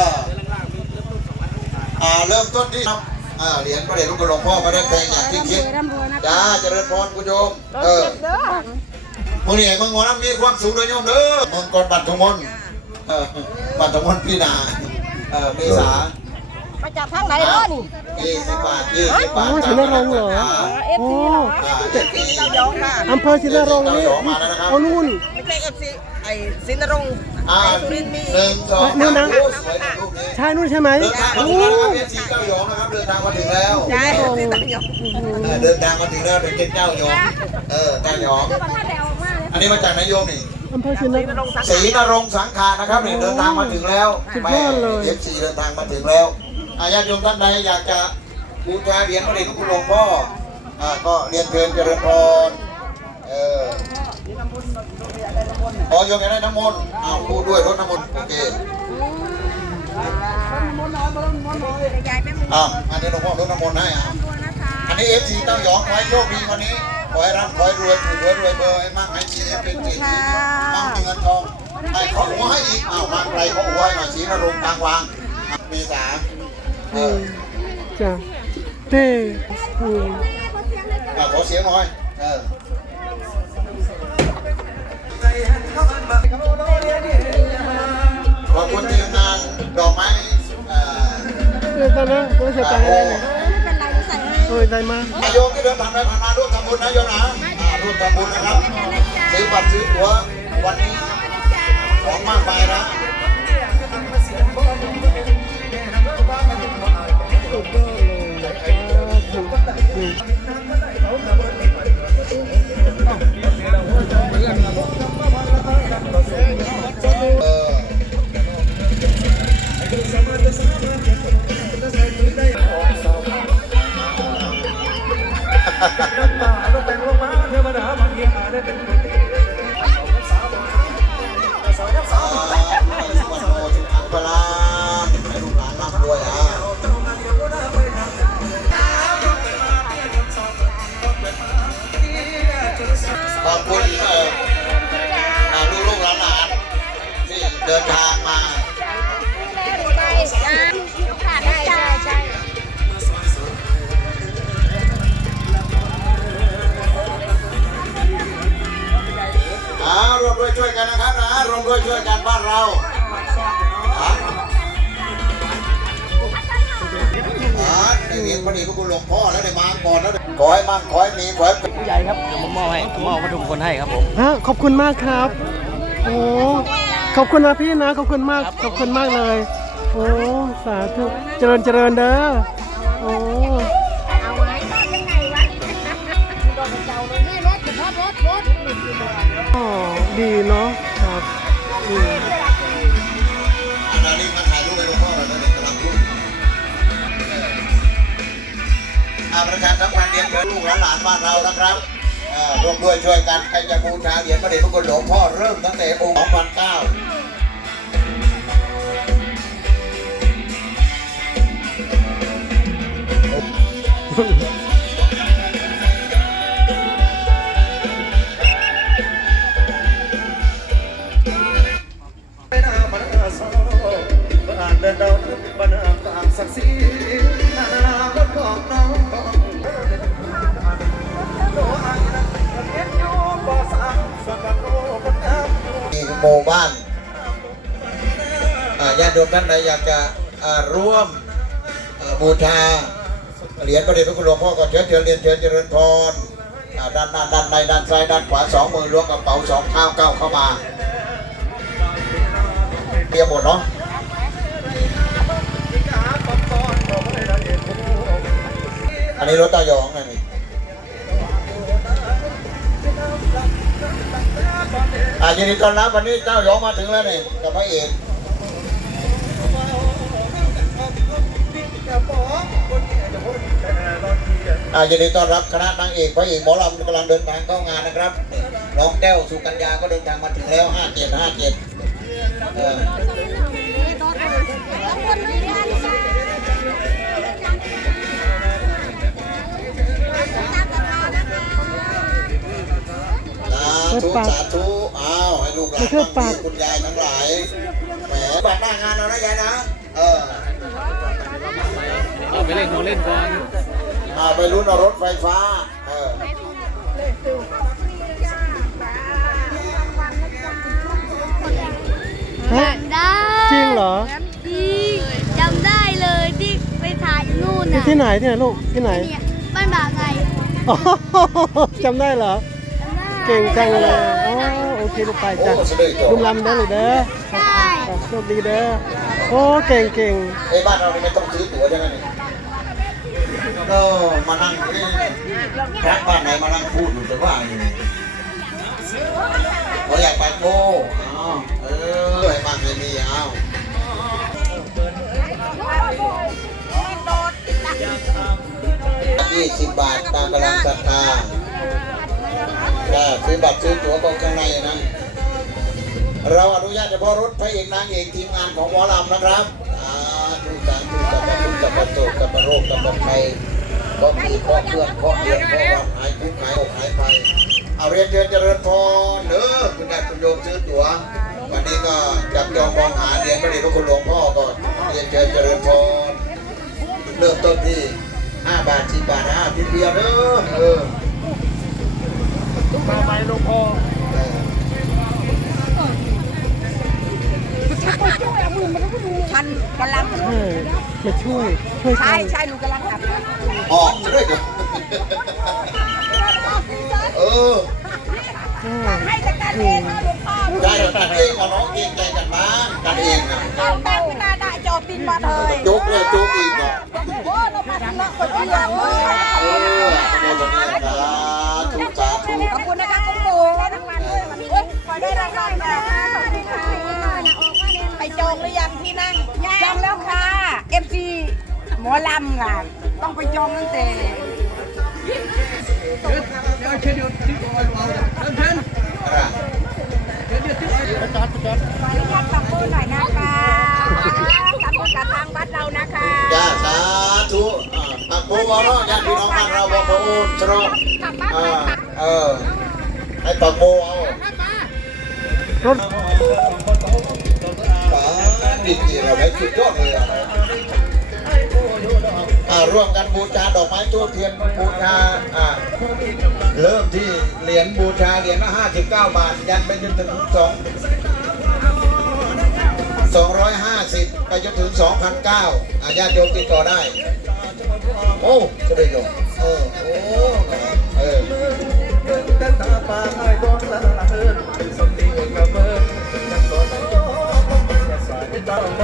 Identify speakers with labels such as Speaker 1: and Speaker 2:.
Speaker 1: ก็อ่าเริ่มต้นที่ครับอ่าเหรียญพระเดชพระคุณหลวงพ่อมาได้แพงอย่างที่คิด
Speaker 2: ร่ำรวยนะ
Speaker 1: จ้าเจริญพรคุณโยมเออมึงนี่มึงงอน้ำมีความสูงเลยโยมเด้อมึงก่อนบัตรทุกมนเออบัตรทุกมนพี่นาเออเมษา
Speaker 2: มาจากทางไหนเนาะนี่
Speaker 1: ยี่สิบบาทยี่สิบบาท
Speaker 3: โอ้ยศิลรงค์เหรอ
Speaker 2: เอฟซีเหรอ
Speaker 1: อ่าเจ็ดปี
Speaker 2: ยองค่ะ
Speaker 3: อำเภอศิลรงค์นี่
Speaker 1: เจ็ดปีมาแล้วนะครับ
Speaker 3: เอานู่น
Speaker 2: ไม่ใช่เอฟซีไอ้สินนรงค์
Speaker 1: อ่า
Speaker 2: ไอ้สุรินทร์มี
Speaker 1: หนึ่งสอง
Speaker 3: นู่
Speaker 1: สาม
Speaker 3: นนะ
Speaker 1: โอ้สวยนะรูปนี้
Speaker 3: ใช่นู่นใช่ไหม
Speaker 1: เดินทางมา
Speaker 3: โอ้
Speaker 1: ถึงแล้วนะครับเอฟซีเจ้าหยองนะครับเดินทางมาถึงแล้ว
Speaker 2: ใช่สินนรงค์
Speaker 1: เออเดินทางมาถึงแล้วเดินเจ็ดเจ้าหยองเออเจ้าหยองอันนี้มาจากนายโยมนี่
Speaker 3: อำเภอศิล
Speaker 2: สินน
Speaker 3: ร
Speaker 2: รงค์สัง
Speaker 1: ศรีนรงค์สังขารนะครับนี่เดินทางมาถึงแล้ว
Speaker 3: สุดยอดเลย
Speaker 1: เอฟซีเดินทางมาถึงแล้วอาญาติโยมท่านใดอยากจะบูชาเหรียญพระเดชพระคุณหลวงพ่ออ่าก็เรียนเชิญเจริญพรเออ ขอโยมอยากได้น้ำมนต์อ้าวพูดด้วยรถน้ำมนต์โอเค
Speaker 2: ยายแม่มุม
Speaker 1: อ้าวอันนี้หลวงพ่อรถน้ำมนต์ให้อะ
Speaker 2: ตัวนะคะ
Speaker 1: อันนี้เอฟซีเต้าหยองขอให้โชคดีวันนี้ขอให้ร่ำขอให้รวยถูกหวยรวยเบอร์ให้มากให้ดีให้เป็นเศรษฐีมั่งมีเงินทองให้ขอหัวให้อีกอ้าวมาไกลขอหัวให้หน่อยสีนรงค์กลางวางเมษาเออ
Speaker 3: จ้ะเต้อืม
Speaker 1: อะขอเสียงหน่อยเออ ขอบคุณทีมงานดอกไม้เอ่อ
Speaker 3: เดี๋ยตอนนี้ตัวเสียใจอะไรเนี่ย
Speaker 2: ไม่เป็นไรใส่ให้
Speaker 3: เออใจมาก
Speaker 1: นายโยมที่เดินผ่านไปผ่านมาร่วมทำบุญนะโยมนะอ่าร่วมทำบุญนะครับซื้อบัตรซื้อตั๋ววันนี้ของมากมายนะ
Speaker 3: สาธุ
Speaker 1: สุวรรณโมสุขังพลาให้ลูกหลานร่ำรวยอะขอบคุณลูกลูกหลานหลานที่เดินทางมา รับนะรวมด้วยช่วยกันบ้านเราอ่าอ่าได้เรียนพอดีพระคุณหลวงพ่อแล้วได้มาก่อนแล้วขอให้มั่งขอให้มีขอให้เป็น
Speaker 4: ผู้ใหญ่ครับเดี๋ยวผมมอบให้มอบวัตถุมงคลให้ครับผม
Speaker 3: ฮะขอบคุณมากครับโอ้ขอบคุณนะพี่นะขอบคุณมากขอบคุณมากเลยโอ้สาธุเจริญเจริญเด้อโอ้
Speaker 2: เอาไว้ยังไงวะโดนเจ้าเลยนี่รถรถรถรถ
Speaker 3: อ๋อดีเนาะา
Speaker 1: ประชาสัมพันธ์เรียนเชิญลูกหลานบ้านเรานะครับร่วมด้วยช่วยกันใครจะบูชาเหรียญพระเดชพระคุณหลวงพ่อเริ่มตั้งแต่องค์2009 หมู่บ้านอ่าญาติโยมท่านใดอยากจะร่วมบูชาเหรียญพระเดชพระคุณหลวงพ่อก็เชิญเชิญเรียนเชิญเจริญพรด้านหน้าด้านในด้านซ้ายด้านขวาสองมือล้วงกระเป๋าสองเท้าก้าวเข้ามาเตรียมหมดเนาะอันนี้รถตายองนะนี่ ยินดีต้อนรับวันนี้เจ้ายองมาถึงแล้วนี่กับพระเอกอ่ายินดีต้อนรับคณะนางเอกพระเอกหมอลำกำลังเดินทางเข้างานนะครับ น้องแก้วสุกัญญาก็เดินทางมาถึงแล้ว57 57เออ
Speaker 2: แล้วคนไม่ได้จ้า
Speaker 1: สาธุสาธุอ้าวให้ ลูกหลานา
Speaker 3: ง
Speaker 1: คุณยายทั้งหลายแหมบัตรหน้างานเรานะยายนะ
Speaker 4: เออเอา
Speaker 1: ไปเล่นของเล่นก่อนอาไปรุ่นรถไฟฟ้า เออ
Speaker 3: จำ
Speaker 5: ได้
Speaker 3: จริงเหรอ
Speaker 5: จริงจำได้เลยที่ไปถ่ายนู่นน่ะ
Speaker 3: ที่ไหนที่ไหนลูกที่ไหน
Speaker 5: บ้านบ่าวไง
Speaker 3: จำได้เหรอ เก่งจังเลย อ๋อโอเคลูกไป
Speaker 1: โอ้
Speaker 3: จ้ะ
Speaker 1: เสด็จจบ
Speaker 3: ลุงลำเด้อลูกเด้อ
Speaker 5: ใช่
Speaker 3: ครับโชคดีเด้อโอ้เก่งเก่ง
Speaker 1: ไอ้บ้านเรานี่ไม่ต้องซื้อตั๋วใช่ไหมเนี่ยเออมานั่งนี่พระบ้านไหนมานั่งพูดอยู่แต่ว่าอยู่เขาอยากไปโก้อ้าวเออไอ้บ้านไม่มีอ้าวยี่สิบบาทตามกำลังศรัทธา ถ้าซื้อบัตรซื้อตั๋วก็ข้างในนะ เราอนุญาตเฉพาะรถพระเอกนางเอกทีมงานของหมอลำนะครับทุกการทุกกับทุกกับประโจกับประโรคกับประภัยก็มีข้อเคลื่อนข้อเดือนข้อวันหายทุกข์หายอกหายไปเอาเรียนเชิญเจริญพรเด้อคุณญาติคุณโยมซื้อตั๋ววันนี้ก็จับจองมองหาเรียนพระเดชพระคุณหลวงพ่อก่อนเรียนเชิญเจริญพรเริ่มต้นที่5บาท10บาท5ทีเดียวเด้อเออ
Speaker 4: มาไปลงพ่อ
Speaker 2: ฉันกำลัง
Speaker 3: มาช่วยช่วย
Speaker 2: ใช่ใช่หนูกำลังอาบน้
Speaker 1: ออกซะด้วยเดี๋ยวเออ
Speaker 2: ให้จัดการเองนะหลวงพ่อ
Speaker 1: ได้เหรอกันเองกับน้องเองใจกันมากันเองนะ
Speaker 2: เอาแป้งไม่น่าได้จอปินมาเลย
Speaker 1: จุกเลยจุกอีกเนาะ
Speaker 2: โอ้เรามาทะคนเดียวเลย
Speaker 1: อ
Speaker 2: งหรือยังที่นั่งจองแล้วค่ะ FC หมอลำค่ะ ต้องไปจองตั้งแต่
Speaker 1: อะไร
Speaker 2: ขออนุญาตปรับปรุงหน่อยนะคะทำบุญกับทางวัดเรานะคะ
Speaker 1: จ้าสาธุอ่าปักโบวอเนาะญาติพี่น้องบ้านเราบอกพระโอนสรบอ่าเออให้ปักโบเอา
Speaker 3: รถ
Speaker 1: ป๋า ดีจริงเราได้สุดยอดเลยอะอ่าร่วมกันบูชาดอกไม้ทูบเทียนบูชาอ่าเริ่มที่เหรียญบูชาเหรียญละ59บเก้าบาท ยันไปจนถึง2 250ไปจนถึง2,009อาญาติโยมติดต่อได้ โอ้จะได้โยมเออ โอ้ เออ พ่อโอ้ร